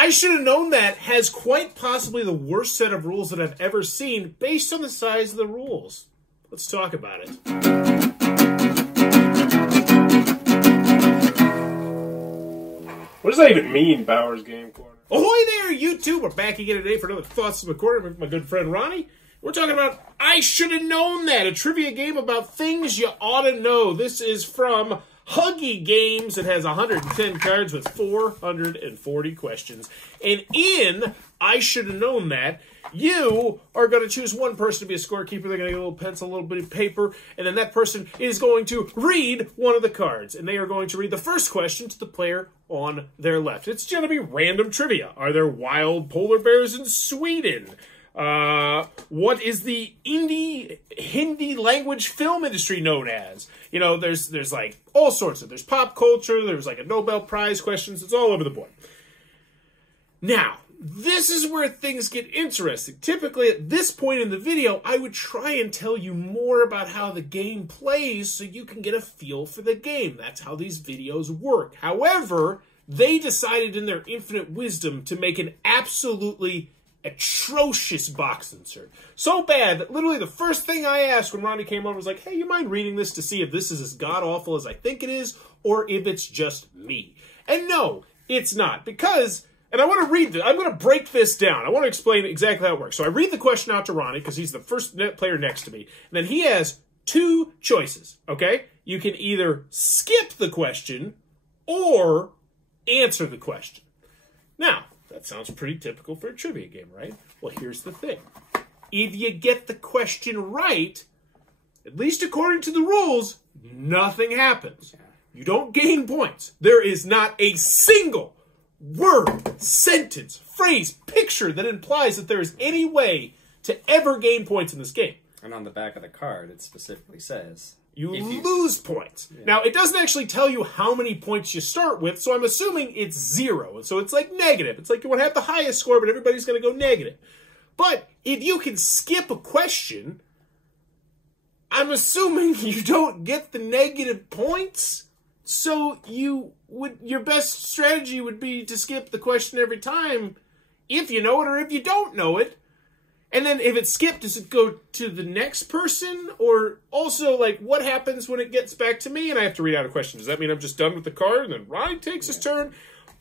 I Should Have Known That has quite possibly the worst set of rules that I've ever seen based on the size of the rules. Let's talk about it. What does that even mean, Bauer's Game Corner? Ahoy there, YouTube! We're back again today for another Thoughts in the Corner with my good friend Ronnie. We're talking about I Should Have Known That, a trivia game about things you ought to know. This is from Huggy Games. It has 110 cards with 440 questions. And in I Should Have Known That, you are going to choose one person to be a scorekeeper. They're going to get a little pencil, a little bit of paper, and then that person is going to read one of the cards. And they are going to read the first question to the player on their left. It's going to be random trivia. Are there wild polar bears in Sweden? What is the Hindi language film industry known as? You know, there's like all sorts of, there's pop culture, there's like a Nobel Prize questions, it's all over the board. Now, this is where things get interesting. Typically, at this point in the video, I would try and tell you more about how the game plays so you can get a feel for the game. That's how these videos work. However, they decided in their infinite wisdom to make an absolutely atrocious box insert. So bad that literally the first thing I asked when Ronnie came over was like, hey, you mind reading this to see if this is as god-awful as I think it is or if it's just me? And no, it's not. Because, and I want to read this, I'm going to break this down. I want to explain exactly how it works. So I read the question out to Ronnie because he's the first player next to me. And then he has two choices, okay? You can either skip the question or answer the question. Now, that sounds pretty typical for a trivia game, right? Well, here's the thing. If you get the question right, at least according to the rules, nothing happens. You don't gain points. There is not a single word, sentence, phrase, picture that implies that there is any way to ever gain points in this game. And on the back of the card, it specifically says You lose points. Yeah. Now, it doesn't actually tell you how many points you start with, so I'm assuming it's 0. So it's like negative. It's like you want to have the highest score, but everybody's going to go negative. But if you can skip a question, I'm assuming you don't get the negative points. So your best strategy would be to skip the question every time if you know it or if you don't know it. And then if it's skipped, does it go to the next person? Or also, like, what happens when it gets back to me and I have to read out a question? Does that mean I'm just done with the card and then Ronnie takes his turn?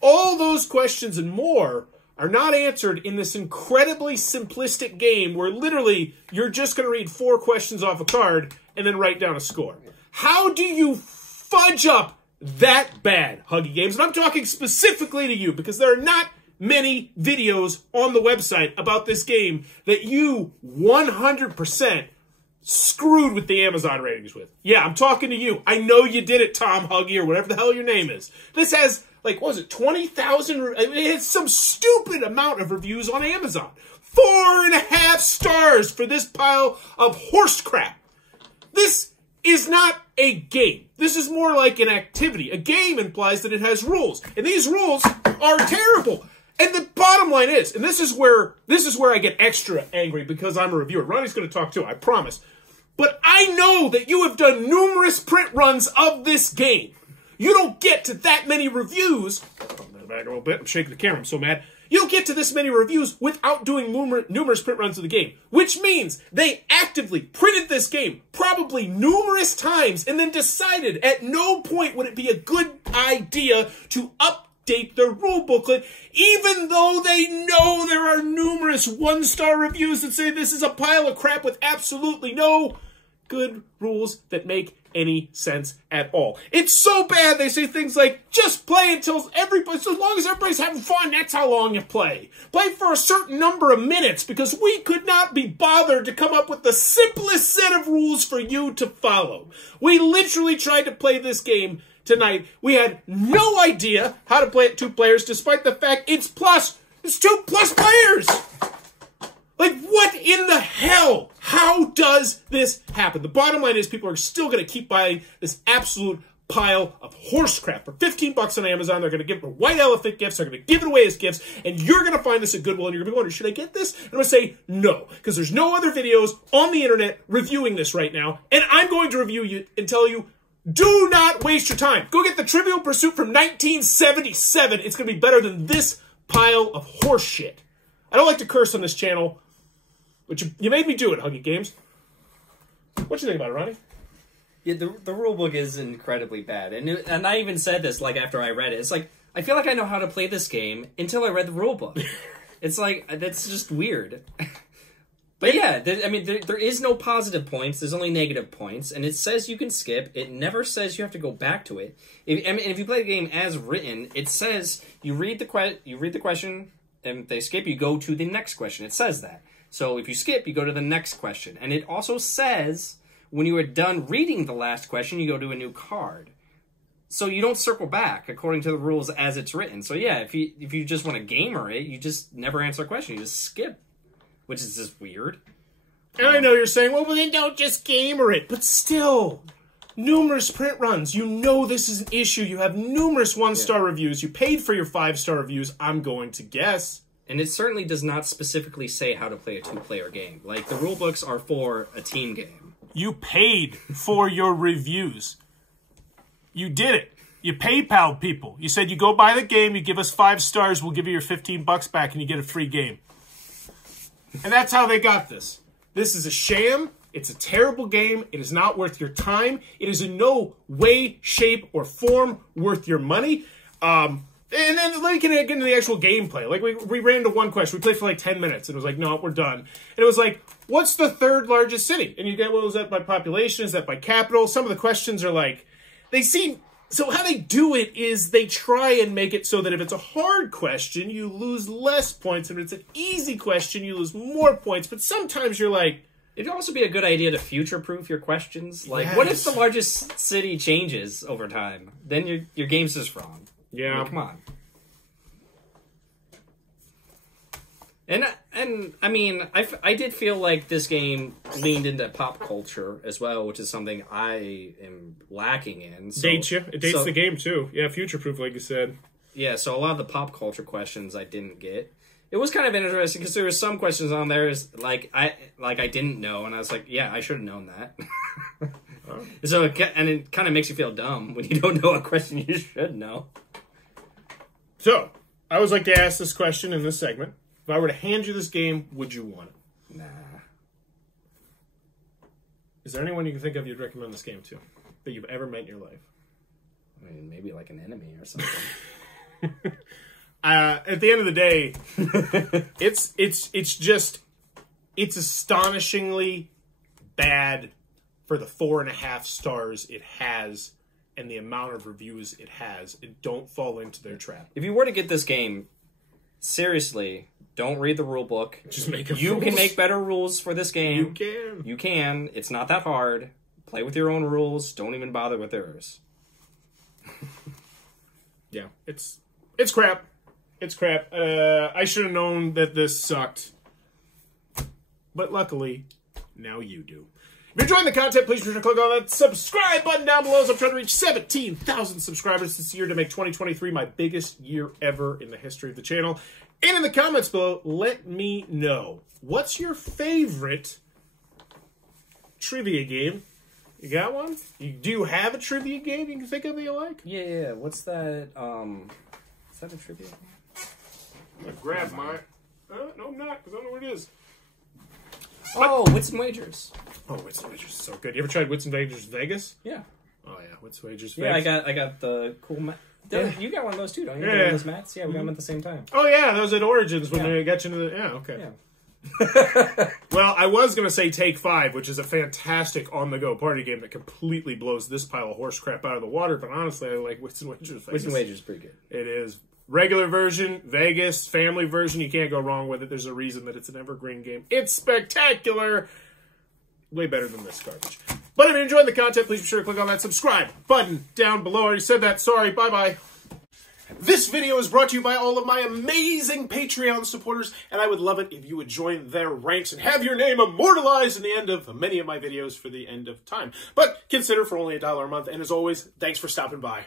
All those questions and more are not answered in this incredibly simplistic game where literally you're just going to read 4 questions off a card and then write down a score. How do you fudge up that bad, Huggy Games? And I'm talking specifically to you because there are not many videos on the website about this game that you 100% screwed with the Amazon ratings with. Yeah, I'm talking to you. I know you did it, Tom Huggy, or whatever the hell your name is. This has, like, what was it, 20,000? It has some stupid amount of reviews on Amazon. 4.5 stars for this pile of horse crap. This is not a game. This is more like an activity. A game implies that it has rules, and these rules are terrible. And the bottom line is, and this is where I get extra angry because I'm a reviewer. Ronnie's going to talk too, I promise. But I know that you have done numerous print runs of this game. You don't get to that many reviews. I'm back a little bit. I'm shaking the camera. I'm so mad. You don't get to this many reviews without doing numerous print runs of the game, which means they actively printed this game probably numerous times and then decided at no point would it be a good idea to update their rule booklet, even though they know there are numerous 1-star reviews that say this is a pile of crap with absolutely no good rules that make any sense at all. It's so bad they say things like, just play until everybody, so long as everybody's having fun, that's how long you play. Play for a certain number of minutes because we could not be bothered to come up with the simplest set of rules for you to follow. We literally tried to play this game tonight. We had no idea how to play it 2 players, despite the fact it's 2+ players. Like, what in the hell? How does this happen? The bottom line is people are still going to keep buying this absolute pile of horse crap. For 15 bucks on Amazon, they're going to give it white elephant gifts. They're going to give it away as gifts. And you're going to find this at Goodwill. And you're going to be wondering, should I get this? And I'm going to say no. Because there's no other videos on the internet reviewing this right now. And I'm going to review you and tell you, do not waste your time. Go get the Trivial Pursuit from 1977. It's going to be better than this pile of horse shit. I don't like to curse on this channel, but you made me do it, Huggy Games. What you think about it, Ronnie? Yeah, the rule book is incredibly bad, and I even said this like after I read it. It's like I feel like I know how to play this game until I read the rule book. It's like that's just weird. But yeah, there is no positive points. There's only negative points, and it says you can skip. It never says you have to go back to it. If you play the game as written, it says you read the question, and if they skip, you go to the next question. It says that. So if you skip, you go to the next question, and it also says when you are done reading the last question, you go to a new card. So you don't circle back according to the rules as it's written. So yeah, if you just want to gamer it, you just never answer a question. You just skip, which is just weird. And I know you're saying, well, then don't just gamer it. But still, numerous print runs. You know this is an issue. You have numerous one-star reviews. You paid for your 5-star reviews, I'm going to guess. And it certainly does not specifically say how to play a 2-player game. Like, the rule books are for a team game. You paid for your reviews. You did it. You PayPal people. You said you go buy the game, you give us 5 stars, we'll give you your $15 back, and you get a free game. And that's how they got this. This is a sham. It's a terrible game. It is not worth your time. It is in no way, shape, or form worth your money. And then we can get into the actual gameplay. Like, we ran into one question. We played for like 10 minutes, and it was like, no, we're done. And it was like, what's the 3rd largest city? And you get, well, is that by population? Is that by capital? Some of the questions are like, they seem... So how they do it is they try and make it so that if it's a hard question, you lose less points. And if it's an easy question, you lose more points. But sometimes you're like... It'd also be a good idea to future-proof your questions. Like, what if the largest city changes over time? Then your game's just wrong. Yeah. I mean, come on. And I mean, I did feel like this game leaned into pop culture as well, which is something I am lacking in. So, dates you. It dates the game, too. Yeah, future-proof, like you said. Yeah, so a lot of the pop culture questions I didn't get. It was kind of interesting because there were some questions on there I didn't know, and I was like, yeah, I should have known that. Oh. So it kind of makes you feel dumb when you don't know a question you should know. So, I always like to ask this question in this segment. If I were to hand you this game, would you want it? Nah. Is there anyone you can think of you'd recommend this game to that you've ever met in your life? I mean, maybe like an enemy or something. At the end of the day, it's astonishingly bad for the 4.5 stars it has and the amount of reviews it has. And don't fall into their trap. If you were to get this game, seriously, don't read the rule book. Just make it. You can make better rules for this game. You can. You can. It's not that hard. Play with your own rules. Don't even bother with theirs. Yeah, it's crap. It's crap. I should have known that this sucked. But luckily, now you do. If you're enjoying the content, please be sure to click on that subscribe button down below as I'm trying to reach 17,000 subscribers this year to make 2023 my biggest year ever in the history of the channel. And in the comments below, let me know. What's your favorite trivia game? You got one? Do you have a trivia game you can think of that you like? Yeah. What's that? Is that a trivia game? I'm going to grab mine. No, I'm not, because I don't know what it is. Oh, Wits and Wagers. Oh, Wits and Wagers is so good. You ever tried Wits and Wagers Vegas? Yeah. Oh, yeah. Wits and Wagers Vegas. Yeah, I got the cool mat. Yeah. You got one of those too, don't you? Yeah. Those mats? Yeah, we got them at the same time. Oh, yeah. Those at Origins when they got you into the... Yeah, okay. Yeah. Well, I was going to say Take 5, which is a fantastic on-the-go party game that completely blows this pile of horse crap out of the water, but honestly, I like Wits and Wagers Vegas. Wits and Wagers is pretty good. It is. Regular version, Vegas, family version, you can't go wrong with it. There's a reason that it's an evergreen game. It's spectacular. Way better than this garbage. But if you enjoyed the content, please be sure to click on that subscribe button down below. I already said that. Sorry. Bye-bye. This video is brought to you by all of my amazing Patreon supporters, and I would love it if you would join their ranks and have your name immortalized in the end of many of my videos for the end of time. But consider for only $1 a month, and as always, thanks for stopping by.